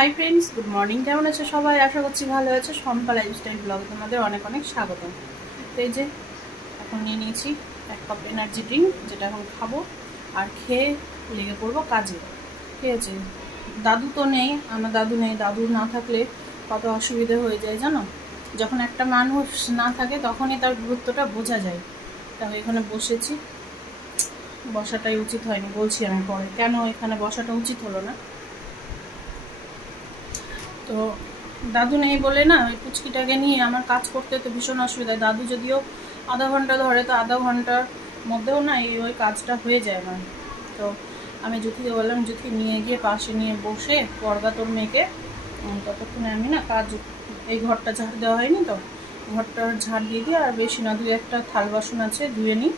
Hi friends, good morning. কেমন আছে সবাই? আশা করছি ভালো আছে। শম্পা লাইফস্টাইল ব্লগে তোমাদের অনেক অনেক স্বাগতম। তো এই যে এখন নিয়ে নিয়েছি 1 কাপ এনার্জি ড্রিঙ্ক, যেটা এখন খাবো আর খেয়ে লেগে পড়বো কাজে। ঠিক আছে, দাদু তো নেই, আমার দাদু নেই। দাদু না থাকলে কত অসুবিধে হয়ে যায় জানো। যখন একটা মানুষ না থাকে তখনই তার গুরুত্বটা বোঝা যায়। তাহলে এখানে বসেছি, বসাটাই উচিত হয়নি, বলছি আমি পরে কেন এখানে বসাটা উচিত হলো না। তো দাদু নেই বলে না, ওই পুচকিটাকে নিয়ে আমার কাজ করতে তো ভীষণ অসুবিধা। দাদু যদিও আধা ঘন্টা ধরে, তো আধা ঘন্টার মধ্যেও না ওই কাজটা হয়ে যায় না। তো আমি জ্যোতিকে বললাম, জ্যোতি নিয়ে গিয়ে পাশে নিয়ে বসে পর্দা তোর মেয়েকে, ততক্ষণে আমি না কাজ, এই ঘরটা ঝাড় দেওয়া হয়নি তো, ঘরটার ঝাড় দিয়ে দিয়ে আর বেশি না, 2-1টা থাল বাসন আছে ধুয়ে নিই,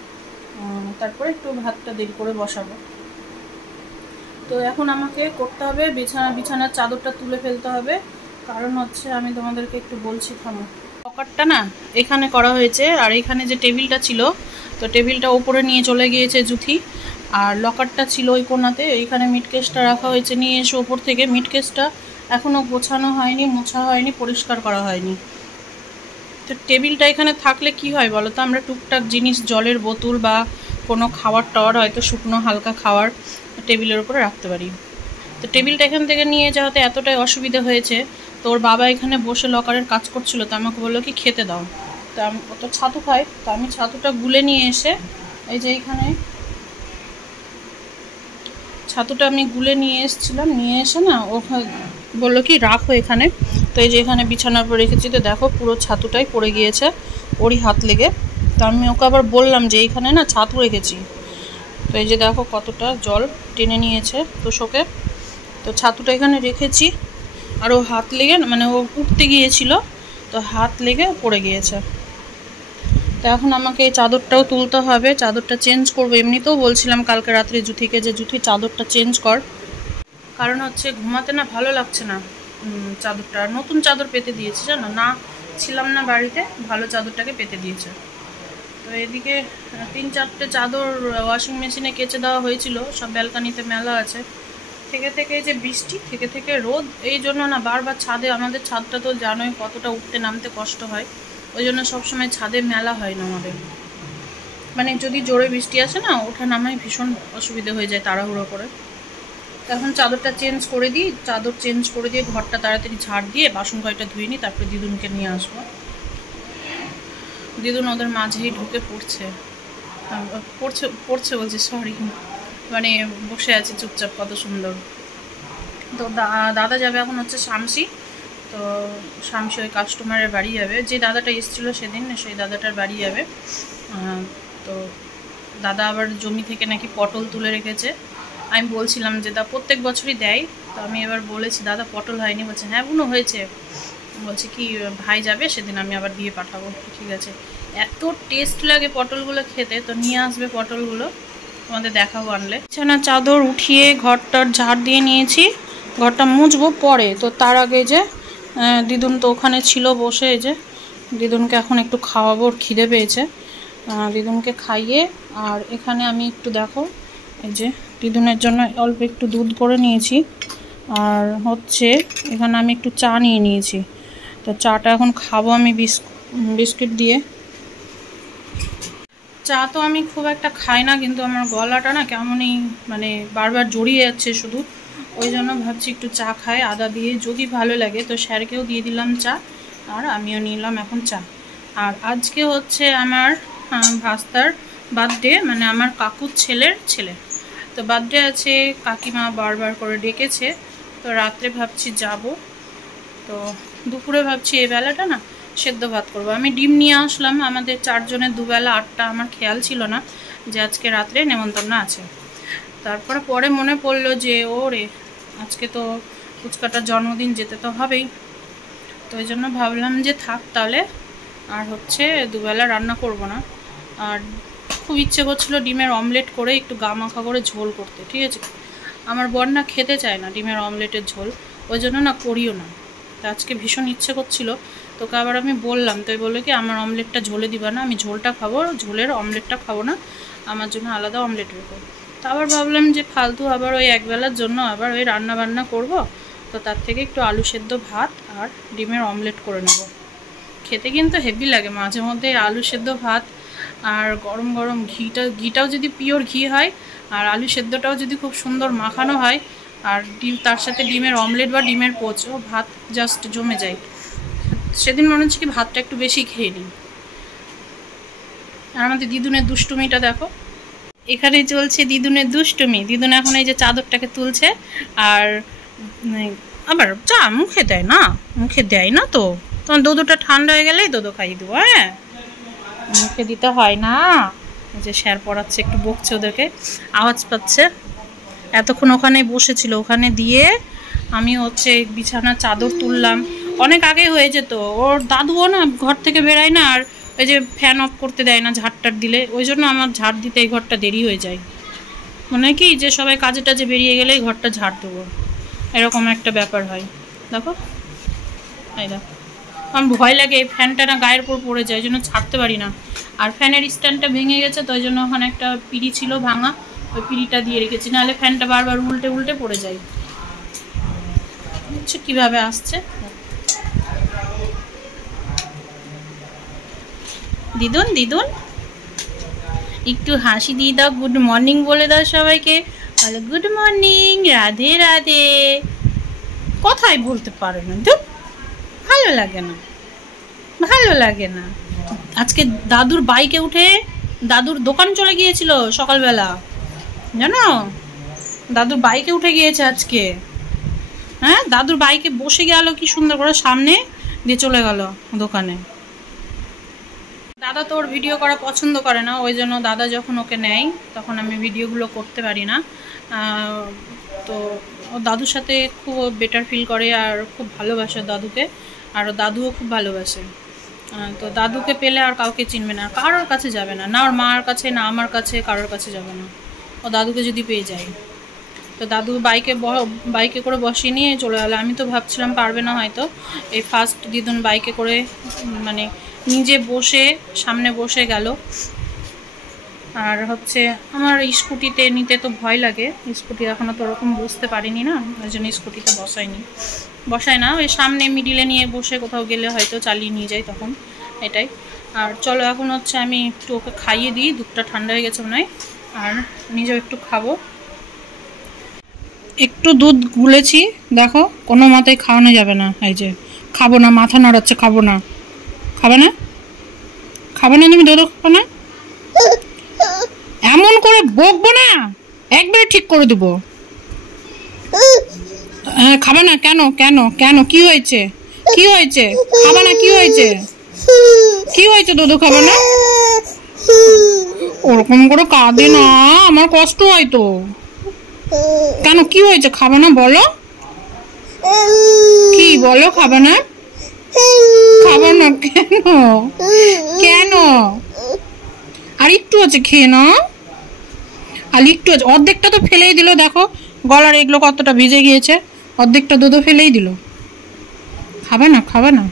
তারপরে একটু ভাতটা দেরি করে বসাবো। তো এখন আমাকে করতে হবে বিছানার চাদরটা তুলে ফেলতে হবে। কারণ হচ্ছে আমি তোমাদেরকে একটু বলছি, থামো। লকারটা না এখানে করা হয়েছে, আর এখানে যে টেবিলটা ছিল, তো টেবিলটা ওপরে নিয়ে চলে গিয়েছে জুথি, আর লকারটা ছিল ওই কোণাতে। এইখানে মিটকেসটা রাখা হয়েছে, নিয়ে এসে ওপর থেকে। মিটকেসটা এখনও গোছানো হয়নি, মোছা হয়নি, পরিষ্কার করা হয়নি। তো টেবিলটা এখানে থাকলে কি হয় বলো তো, আমরা টুকটাক জিনিস, জলের বোতল বা কোনো খাবার টাওয়ার, হয়তো শুকনো হালকা খাবার টেবিলের উপরে রাখতে পারি। তো টেবিলটা এখান থেকে নিয়ে যাওয়াতে এতটাই অসুবিধা হয়েছে। তো ওর বাবা এখানে বসে লকারের কাজ করছিল, তো আমাকে বললো কি খেতে দাও। তো আমি, ও তো ছাতু খাই, তো আমি ছাতুটা গুলে নিয়ে এসে, এই যে এইখানে ছাতুটা আমি গুলে নিয়ে এসেছিলাম, নিয়ে এসে না ও বললো কি রাখো এখানে। তো এই যে এখানে বিছানার উপর রেখেছি, তো দেখো পুরো ছাতুটাই পড়ে গিয়েছে ওরই হাত লেগে। তো আমি ওকে আবার বললাম যে এইখানে না ছাতু রেখেছি। তো এই যে দেখো কতটা জল টেনে নিয়েছে তোষকে। তো ছাতুটা এখানে রেখেছি, আর ও হাত লেগে, মানে ও উঠতে গিয়েছিল, তো হাত লেগে পড়ে গিয়েছে। তো এখন আমাকে এই চাদরটাও তুলতে হবে, চাদরটা চেঞ্জ করবো। এমনিতেও বলছিলাম কালকে রাত্রে জুথিকে যে জুথি চাদরটা চেঞ্জ কর, কারণ হচ্ছে ঘুমাতে না ভালো লাগছে না। চাদরটা নতুন চাদর পেতে দিয়েছে জানো, না ছিলাম না বাড়িতে, ভালো চাদরটাকে পেতে দিয়েছে। তো এদিকে 3-4টে চাদর ওয়াশিং মেশিনে কেচে দেওয়া হয়েছিল, সব ব্যালকানিতে মেলা আছে। থেকে থেকে যে বৃষ্টি, থেকে থেকে রোদ, এই জন্য না বারবার ছাদে, আমাদের ছাদটা তো জানোই কতটা উঠতে নামতে কষ্ট হয়, ওই জন্য সবসময় ছাদে মেলা হয় না আমাদের। মানে যদি জোরে বৃষ্টি আসে না, ওঠা নামায় ভীষণ অসুবিধা হয়ে যায় তাড়াহুড়ো করে। এখন চাদরটা চেঞ্জ করে দিই, চাদর চেঞ্জ করে দিয়ে ঘরটা তাড়াতাড়ি ঝাড় দিয়ে বাসন কয়টা ধুয়ে নিই, তারপরে দিদুনকে নিয়ে আসবো। দিদুন ওদের মাঝেই ঢুকে পড়ছে, পড়ছে বলছি, সরি, মানে বসে আছে চুপচাপ, কত সুন্দর। তো দাদা যাবে এখন হচ্ছে শামসি। তো শামসি ওই কাস্টমারের বাড়ি যাবে, যে দাদাটা এসেছিলো সেদিন, সেই দাদাটার বাড়ি যাবে। তো দাদা আবার জমি থেকে নাকি পটল তুলে রেখেছে। আমি বলছিলাম যে দা প্রত্যেক বছরই দেয়, তো আমি এবার বলেছি দাদা পটল হয়নি, বলছে হ্যাঁ বুনো হয়েছে। বলছে কি ভাই যাবে সেদিন আমি আবার দিয়ে পাঠাবো। ঠিক আছে, এত টেস্ট লাগে পটলগুলো খেতে, তো নিয়ে আসবে পটলগুলো, তোমাদের দেখাবো আনলে। বিছানা চাদর উঠিয়ে ঘরটার ঝাড় দিয়ে নিয়েছি, ঘরটা মুছবো পরে। তো তার আগে যে দিদুন তো ওখানে ছিল বসে, এই যে দিদুনকে এখন একটু খাওয়াবো, খিদে পেয়েছে। দিদুনকে খাইয়ে, আর এখানে আমি একটু দেখো, এই যে দিদুনের জন্য অল্প একটু দুধ করে নিয়েছি, আর হচ্ছে এখানে আমি একটু চা নিয়ে নিয়েছি। তো চাটা এখন খাবো আমি বিস্কিট দিয়ে। চা তো আমি খুব একটা খাই না, কিন্তু আমার গলাটা না কেমনই, মানে বারবার জড়িয়ে যাচ্ছে শুধু, ওই জন্য ভাবছি একটু চা খাই আদা দিয়ে, যদি ভালো লাগে। তো স্যারকেও দিয়ে দিলাম চা, আর আমিও নিলাম এখন চা। আর আজকে হচ্ছে আমার ভাস্তার বার্থডে, মানে আমার কাকুর ছেলের ছেলে, তো বার্থডে আছে। কাকিমা বারবার করে ডেকেছে, তো রাত্রে ভাবছি যাব। তো দুপুরে ভাবছি এই বেলাটা না সেদ্ধ ভাত করব। আমি ডিম নিয়ে আসলাম, আমাদের 4 জনের দুবেলা 8টা, আমার খেয়াল ছিল না যে আজকে রাত্রে নেমন্তন্ন আছে। তারপরে পরে মনে পড়লো যে ওরে আজকে তো ফুচকাটার জন্মদিন, যেতে তো হবেই। তো ওই জন্য ভাবলাম যে থাক তাহলে, আর হচ্ছে দুবেলা রান্না করব না। আর খুব ইচ্ছে করছিল ডিমের অমলেট করে একটু গা মাখা করে ঝোল করতে, ঠিক আছে। আমার বর না খেতে চায় না ডিমের অমলেটের ঝোল, ওই জন্য না করিও না। তো আজকে ভীষণ ইচ্ছে করছিল, তোকে আবার আমি বললাম, তো বললো কি আমার অমলেটটা ঝোলে দিবা না, আমি ঝোলটা খাবো, ঝোলের অমলেটটা খাবো না, আমার জন্য আলাদা অমলেট রেখো। তো আবার ভাবলাম যে ফালতু আবার ওই একবেলার জন্য আবার ওই রান্না বান্না করবো, তো তার থেকে একটু আলু সেদ্ধ ভাত আর ডিমের অমলেট করে নেব। খেতে কিন্তু হেভি লাগে মাঝে মধ্যে আলু সেদ্ধ ভাত আর গরম গরম ঘিটাও যদি পিওর ঘি হয় আর আলু সেদ্ধটাও যদি খুব সুন্দর মাখানো হয় আর তার সাথে ডিমের অমলেট বা ডিমের পোচ, ও ভাত জাস্ট জমে যায়। সেদিন মনে হচ্ছে কি ভাতটা একটু বেশি খেয়ে নিই। আর আমাদের দিদুনের দুষ্টুমিটা দেখো, এখানে চলছে দিদুনের দুষ্টুমি। দিদুন এখন এই যে চাদরটাকে তুলছে আর আবার চা মুখে দেয় না, মুখে দেয় না তো। তোমার দুধটা ঠান্ডা হয়ে গেলেই দুধ খাইয়ে দেবো। হ্যাঁ, মুখে দিতে হয় না। এই যে স্যার পড়াচ্ছে, একটু বকছে ওদেরকে, আওয়াজ পাচ্ছে। এতক্ষণ ওখানে বসেছিল, ওখানে দিয়ে আমি হচ্ছে বিছানার চাদর তুললাম। অনেক আগে হয়ে যেত, ওর দাদুও না ঘর থেকে বেরায় না, আর ওই যে ফ্যান অফ করতে দেয় না ঝাড়টার দিলে, ওই জন্য আমার ঝাড় দিতে এই ঘরটা দেরি হয়ে যায়। মনে হয় কি যে সবাই কাজে টাজে বেরিয়ে গেলে এই ঘরটা ঝাড় দেবো, এরকম একটা ব্যাপার হয়। দেখো এই দেখো, আমার ভয় লাগে এই ফ্যানটা না গায়ের উপর পড়ে যায়, ওই জন্য ছাড়তে পারি না। আর ফ্যানের স্ট্যান্ডটা ভেঙে গেছে, তো ওই জন্য ওখানে একটা পিঁড়ি ছিল ভাঙা, ওই পিঁড়িটা দিয়ে রেখেছি, নাহলে ফ্যানটা বারবার উল্টে উল্টে পড়ে যায়। বুঝছো কীভাবে আসছে। দিদুন দিদুন একটু হাসি দিয়ে দাও, গুড মর্নিং বলে দাও সবাইকে। বলো গুড মর্নিং, রাধে রাধে। কথাই বলতে পারো না তো, ভালো লাগে না, ভালো লাগে না। আজকে দাদুর বাইকে উঠে দাদুর দোকান চলে গিয়েছিল সকালবেলা, জানো, দাদুর বাইকে উঠে গিয়েছে আজকে। হ্যাঁ, দাদুর বাইকে বসে গেল কি সুন্দর করে, সামনে দিয়ে চলে গেল দোকানে। দাদা তো ওর ভিডিও করা পছন্দ করে না, ওই জন্য দাদা যখন ওকে নেয় তখন আমি ভিডিওগুলো করতে পারি না। তো ও দাদুর সাথে খুব বেটার ফিল করে আর খুব ভালোবাসে দাদুকে, আর দাদুও খুব ভালোবাসে। তো দাদুকে পেলে আর কাউকে চিনবে না, কারোর কাছে যাবে না, না ওর মার কাছে না আমার কাছে, কারোর কাছে যাবে না। ও দাদুকে যদি পেয়ে যায়, তো দাদু বাইকে করে বসিয়ে নিয়ে চলে গেলো। আমি তো ভাবছিলাম পারবে না হয়তো, এই ফার্স্ট দিদুন বাইকে করে মানে নিজে বসে সামনে বসে গেল। আর হচ্ছে আমার স্কুটিতে নিতে তো ভয় লাগে, স্কুটি এখনও তো ওরকম বুঝতে পারিনি না, ওই জন্য স্কুটিতে বসাই না, ওই সামনে মিডিলে নিয়ে বসে কোথাও গেলে হয়তো চালিয়ে নিয়ে যাই তখন, এটাই। আর চলো এখন হচ্ছে আমি একটু ওকে খাইয়ে দিই, দুধটা ঠান্ডা হয়ে গেছে মনে হয়, আর নিজেও একটু খাবো। একটু দুধ গুলেছি, দেখো কোনো মতেই খাওয়ানো যাবে না। এই যে খাবো না, মাথা নাড়াচ্ছে, খাবো না। খাবে না, খাবে না, তুমি দুধ খাবে না, এমন করে বকবো না, একবারে ঠিক করে দেবো। হ্যাঁ, খাবে না কেন কেন কেন, কি হয়েছে, কি হয়েছে, খাবে না, কি হয়েছে, কি হয়েছে, দুধ খাবে না, ওরকম করে কাঁদে না, আমার কষ্ট হয় তো। কেন, কি হয়েছে, খাবে না বলো, কি বলো, খাবে না, খাবে না কেন, কেন, আর একটু আছে খেয়ে না, আর একটু আছে, অর্ধেকটা তো ফেলেই দিল, দেখো গলার এগুলো কতটা ভিজে গিয়েছে, অর্ধেকটা দুধও ফেলেই দিল। খাবে না, খাবে না,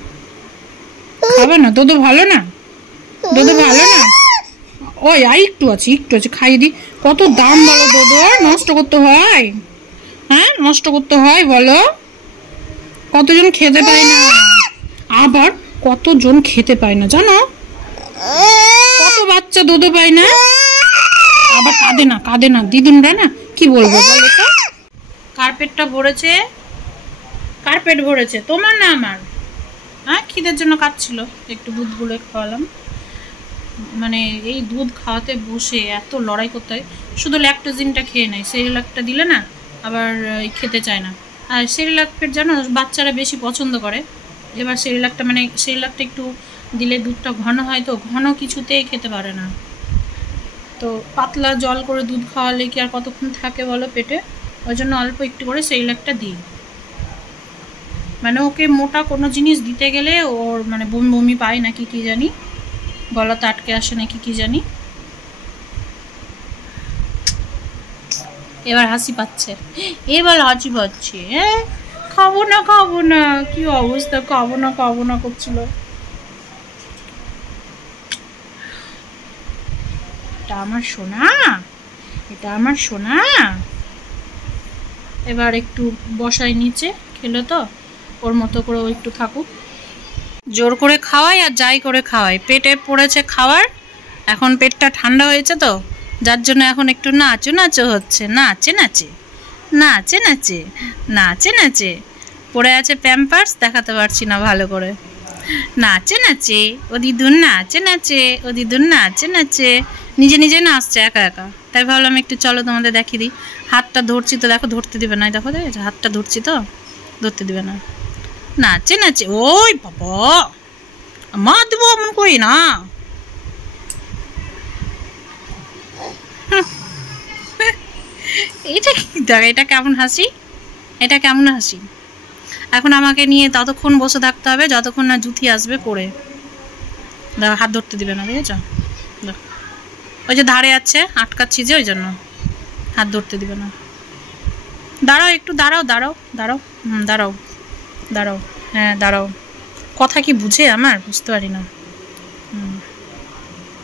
খাবে না, দুধ ভালো না, দুধ ভালো না, ওই আর একটু আছে, একটু আছে, খাইয়ে দিই। কত দাম বলো দুধ, নষ্ট করতে হয়, হ্যাঁ নষ্ট করতে হয় বলো, কতজন খেতে পায় না, আবার কতজন খেতে পায় না জানো, কত বাচ্চা দুধ পায় না, আবার কাঁদে না, কাঁদে না, দিদুনরা না কি বলবো বলো তো। কার্পেটটা ভরেছে, কার্পেট ভরেছে, তোমার না আমার। হ্যাঁ, খিদের জন্য কাঁদছিল, একটু দুধ গুলে খাওয়ালাম। মানে এই দুধ খাওয়াতে বসে এত লড়াই করতে হয়, শুধু ল্যাকটোজিনটা খেয়ে নেয়, সেরিল্যাকটা দিলে না আবার খেতে চায় না। আর সেরিল্যাকের জানো বাচ্চারা বেশি পছন্দ করে, এবার সেরিল্যাকটা মানে সেরিল্যাকটা একটু দিলে দুধটা ঘন হয়, তো ঘন কিছুতেই খেতে পারে না। তো পাতলা জল করে দুধ খাওয়ালে কি আর কতক্ষণ থাকে বলো পেটে, ওই জন্য অল্প একটু করে সেরিল্যাকটা দিই। মানে ওকে মোটা কোনো জিনিস দিতে গেলে ওর মানে বমি বমি পায় নাকি কি জানি, গলাতে আটকে আসে নাকি কি জানি। এবার হাসি পাচ্ছে, এবার হাসি পাচ্ছে, হ্যাঁ খাবো না খাবো না, কি অবস্থা, খাবো না খাবো না করছিল। এটা আমার সোনা, এটা আমার সোনা। এবার একটু বসাই নিচে, খেলো তো, ওর মতো করে ও একটু থাকুক। জোর করে খাওয়াই আর যাই করে খাওয়াই, পেটে পড়েছে খাওয়ার, এখন পেটটা ঠান্ডা হয়েছে তো, যার জন্য এখন একটু নাচো নাচো হচ্ছে, নাচে নাচে নাচে নাচে নাচে নাচে। পড়ে আছে প্যাম্পার্স, দেখাতে পারছি না ভালো করে। নাচে নাচে ও দিদুন, নাচে নাচে ও দিদুন, নাচে নাচে, নিজে নিজে নাচছে একা একা। তাই ভাবলাম একটু চলো তোমাদের দেখিয়ে দিই। হাতটা ধরছি তো, দেখো ধরতে দিবে না, দেখো দেখো হাতটা ধরছি তো, ধরতে দিবে না। নাচে নাচে, ওই বাবা মা দেবো এমন করি না। এটা কি দেখ, এটা কেমন হাসি, এটা কেমন হাসি। এখন আমাকে নিয়ে ততক্ষণ বসে থাকতে হবে যতক্ষণ না জুথি আসবে পড়ে। দেখো হাত ধরতে দিবে না, দেখেছ? ওই যে ধারে আছে, আটকাচ্ছি যে, ওই জন্য হাত ধরতে দিবে না। দাঁড়াও একটু, দাঁড়াও দাঁড়াও দাঁড়াও, দাঁড়াও দাঁড়াও, হ্যাঁ দাঁড়াও। কথা কি বুঝে আমার, বুঝতে পারি না।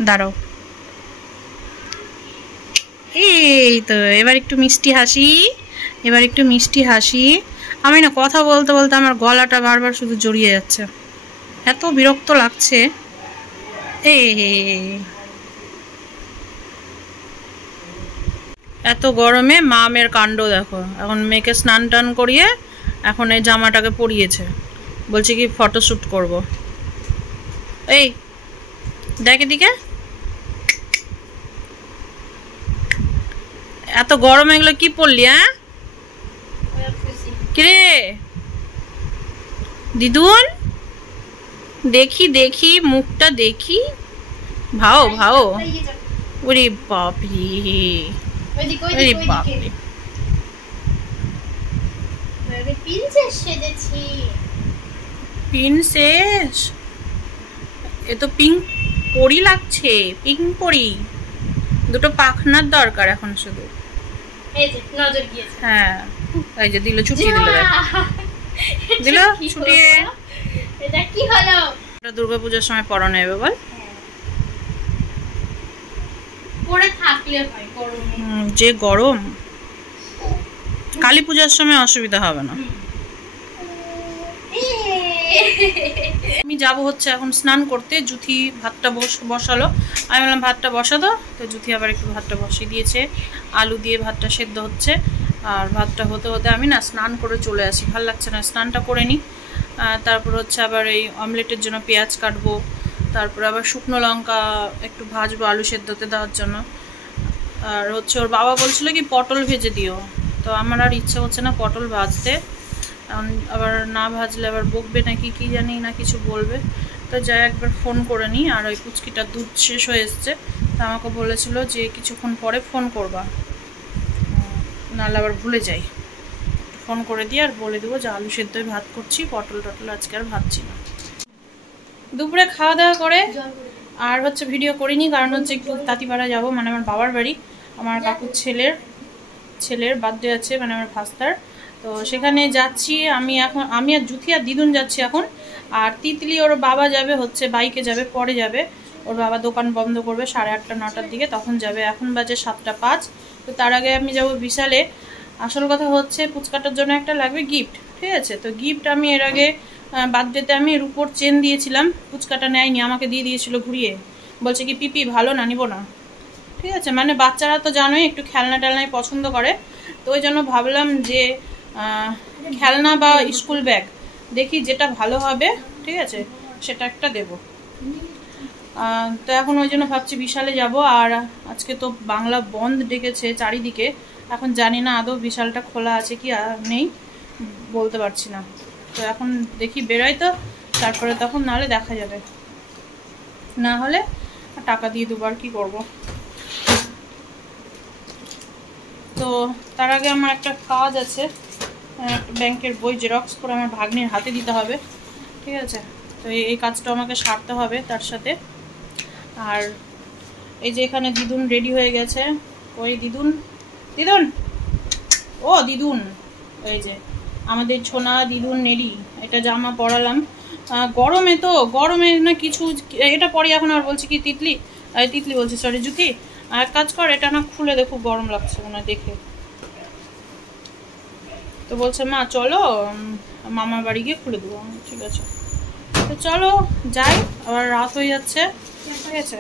দাঁড়াও, এই তো এবার একটু মিষ্টি হাসি, এবার একটু মিষ্টি হাসি। আমি না কথা বলতে বলতে আমার গলাটা বারবার শুধু জড়িয়ে যাচ্ছে, এত বিরক্ত লাগছে। এত গরমে মামের কাণ্ড দেখো। এখন মেয়েকে স্নান টান করিয়ে এখন এই জামাটাকে পরিয়েছে, বলছে কি ফটোশ্যুট করব। এই দেখ এদিকে, এত গরম এগুলো কি পড়লি? হ্যাঁ কিরে দিদুন, দেখি দেখি মুখটা দেখি, ভাও ভাও। ওরে বাপরে, ওরে বাপরে, প্রিন্সেস, এ তো পিঙ্ক পরি লাগছে, পিঙ্ক পরি। দুটো পাখনার দরকার এখন শুধু। হ্যাঁ এই যে দিল, ছুটি দিল, দিল ছুটি। এটা কি হলো? এটা দুর্গাপূজার সময় পরানো হবে বল, পরে থাকলে হয় গরম, যে গরম। কালী পূজার সময় অসুবিধা হবে না। আমি যাব হচ্ছে এখন স্নান করতে। জুথি ভাতটা বসালো, আমি বললাম ভাতটা বসা দাও, তো জুথি আবার একটু ভাতটা বসিয়ে দিয়েছে। আলু দিয়ে ভাতটা সেদ্ধ হচ্ছে, আর ভাতটা হতে হতে আমি না স্নান করে চলে আসি, ভালো লাগছে না, স্নানটা করে নিই। তারপর হচ্ছে আবার এই অমলেটের জন্য পেঁয়াজ কাটবো, তারপর আবার শুকনো লঙ্কা একটু ভাজবো আলু সেদ্ধতে দেওয়ার জন্য। আর হচ্ছে ওর বাবা বলছিল কি পটল ভেজে দিও, তো আমার আর ইচ্ছা হচ্ছে না পটল ভাজতে, আবার না ভাজলে আবার বকবে নাকি কি জানি না, কিছু বলবে। তো যাই একবার ফোন করে নিই। আর ওই পুচকিটার দুধ শেষ হয়ে এসছে, তো আমাকে বলেছিল যে কিছুক্ষণ পরে ফোন করবা, নাহলে আবার ভুলে যাই। ফোন করে দিয়ে আর বলে দেবো যে আলু সেদ্ধই ভাত করছি, পটল টটল আজকে আর ভাবছি না। দুপুরে খাওয়া দাওয়া করে আর হচ্ছে ভিডিও করিনি, কারণ হচ্ছে একটু তাঁতিপাড়া যাবো, মানে আমার বাবার বাড়ি। আমার কাকুর ছেলের বার্থডে আছে, মানে আমার ভাস্তার। তো সেখানে যাচ্ছি আমি আর জুথি আর দিদুন যাচ্ছি এখন। আর তিতলি ওর বাবা যাবে হচ্ছে বাইকে যাবে, পরে যাবে। ওর বাবা দোকান বন্ধ করবে 8:30 9টার দিকে, তখন যাবে। এখন বাজে 7:05। তো তার আগে আমি যাব বিশালে। আসল কথা হচ্ছে পুচকাটার জন্য একটা লাগবে গিফট, ঠিক আছে? তো গিফট আমি এর আগে বার্থডেতে আমি রূপোর চেন দিয়েছিলাম, পুচকাটা নেয়নি, আমাকে দিয়ে দিয়েছিল ঘুরিয়ে, বলছে কি পিপি ভালো না, নিব না। ঠিক আছে, মানে বাচ্চারা তো জানোই একটু খেলনা টেলনাই পছন্দ করে। তো ওই জন্য ভাবলাম যে খেলনা বা স্কুল ব্যাগ দেখি যেটা ভালো হবে, ঠিক আছে, সেটা একটা দেব। তো এখন ওই জন্য ভাবছি বিশালে যাব। আর আজকে তো বাংলা বন্ধ ডেকেছে চারিদিকে, এখন জানি না আদৌ বিশালটা খোলা আছে কি নেই, বলতে পারছি না। তো এখন দেখি বেরোয় তো, তারপরে তখন নাহলে দেখা যাবে, না হলে টাকা দিয়ে দুবার কি করব। তো তার আগে আমার একটা কাজ আছে, ব্যাংকের বই জেরক্স করে আমার ভাগ্নির হাতে দিতে হবে, ঠিক আছে? তো এই কাজটা আমাকে সারতে হবে তার সাথে। আর এই যে এখানে দিদুন রেডি হয়ে গেছে। ওই দিদুন ও দিদুন, ওই যে আমাদের ছোনা দিদুন নেড়ি, এটা জামা পরালাম। গরমে তো, গরমে না কিছু এটা পরে এখন আর বলছি কি তিতলি বলছি, সরি জুথি, আর কাজ কর এটা না খুলে দেখো, গরম লাগছে মনে দেখে। তো বলছে মা চলো মামার বাড়ি গিয়ে খুলে দেবো। ঠিক আছে, তো চলো যাই, আবার রাত হয়ে যাচ্ছে। ঠিক আছে,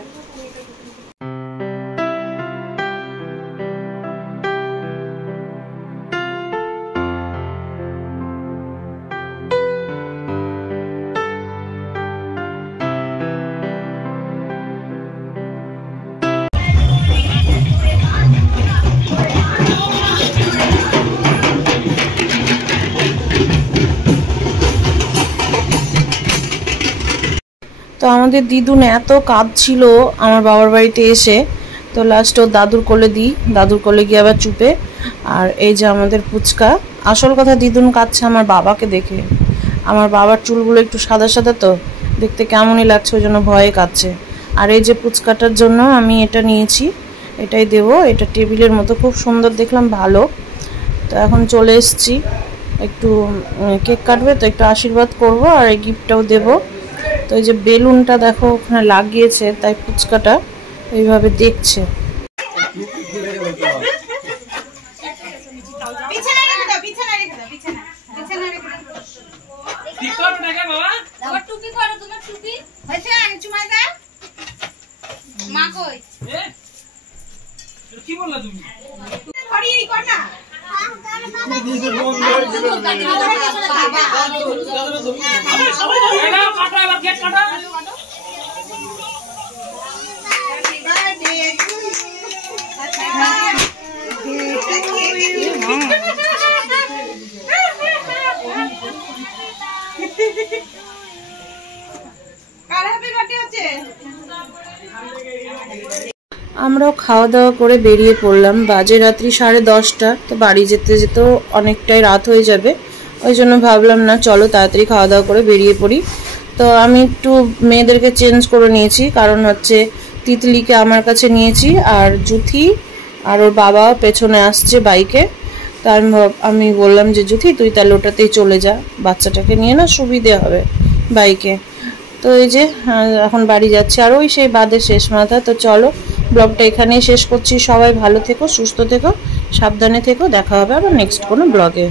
তো আমাদের দিদুন এত কাঁদছিল আমার বাবার বাড়িতে এসে, তো লাস্ট ও দাদুর কোলে দিই, দাদুর কোলে গিয়ে আবার চুপে। আর এই যে আমাদের পুচকা, আসল কথা দিদুন কাঁদছে আমার বাবাকে দেখে। আমার বাবার চুলগুলো একটু সাদা সাদা, তো দেখতে কেমনই লাগছে, ওই জন্য ভয়ে কাঁদছে। আর এই যে পুচকাটার জন্য আমি এটা নিয়েছি, এটাই দেব। এটা টেবিলের মতো খুব সুন্দর, দেখলাম ভালো। তো এখন চলে এসেছি, একটু কেক কাটবে, তো একটু আশীর্বাদ করব আর এই গিফটটাও দেবো। তো এই যে বেলুনটা দেখো ওখানে লাগিয়েছে, তাই ফুচকাটা এইভাবে দেখছে। আমরাও খাওয়া দাওয়া করে বেরিয়ে পড়লাম। বাজে রাত্রি 10:30। তো বাড়ি যেতে যেতেও অনেকটাই রাত হয়ে যাবে, ওই জন্য ভাবলাম না চলো তাড়াতাড়ি খাওয়া দাওয়া করে বেরিয়ে পড়ি। তো আমি একটু মেয়েদেরকে চেঞ্জ করে নিয়েছি, কারণ হচ্ছে তিতলিকে আমার কাছে নিয়েছি, আর জুথি আর ওর বাবা পেছনে আসছে বাইকে। তা আমি বললাম যে জুথি তুই তাহলে ওটাতেই চলে যা, বাচ্চাটাকে নিয়ে না সুবিধে হবে বাইকে। তো এই যে এখন বাড়ি যাচ্ছি, আর ওই সেই বাদের শেষ মাথা। তো চলো ব্লগটা এখানেই শেষ করছি। সবাই ভালো থেকো, সুস্থ থেকো, সাবধানে থেকো। দেখা হবে আবার নেক্সট কোনো ব্লগে।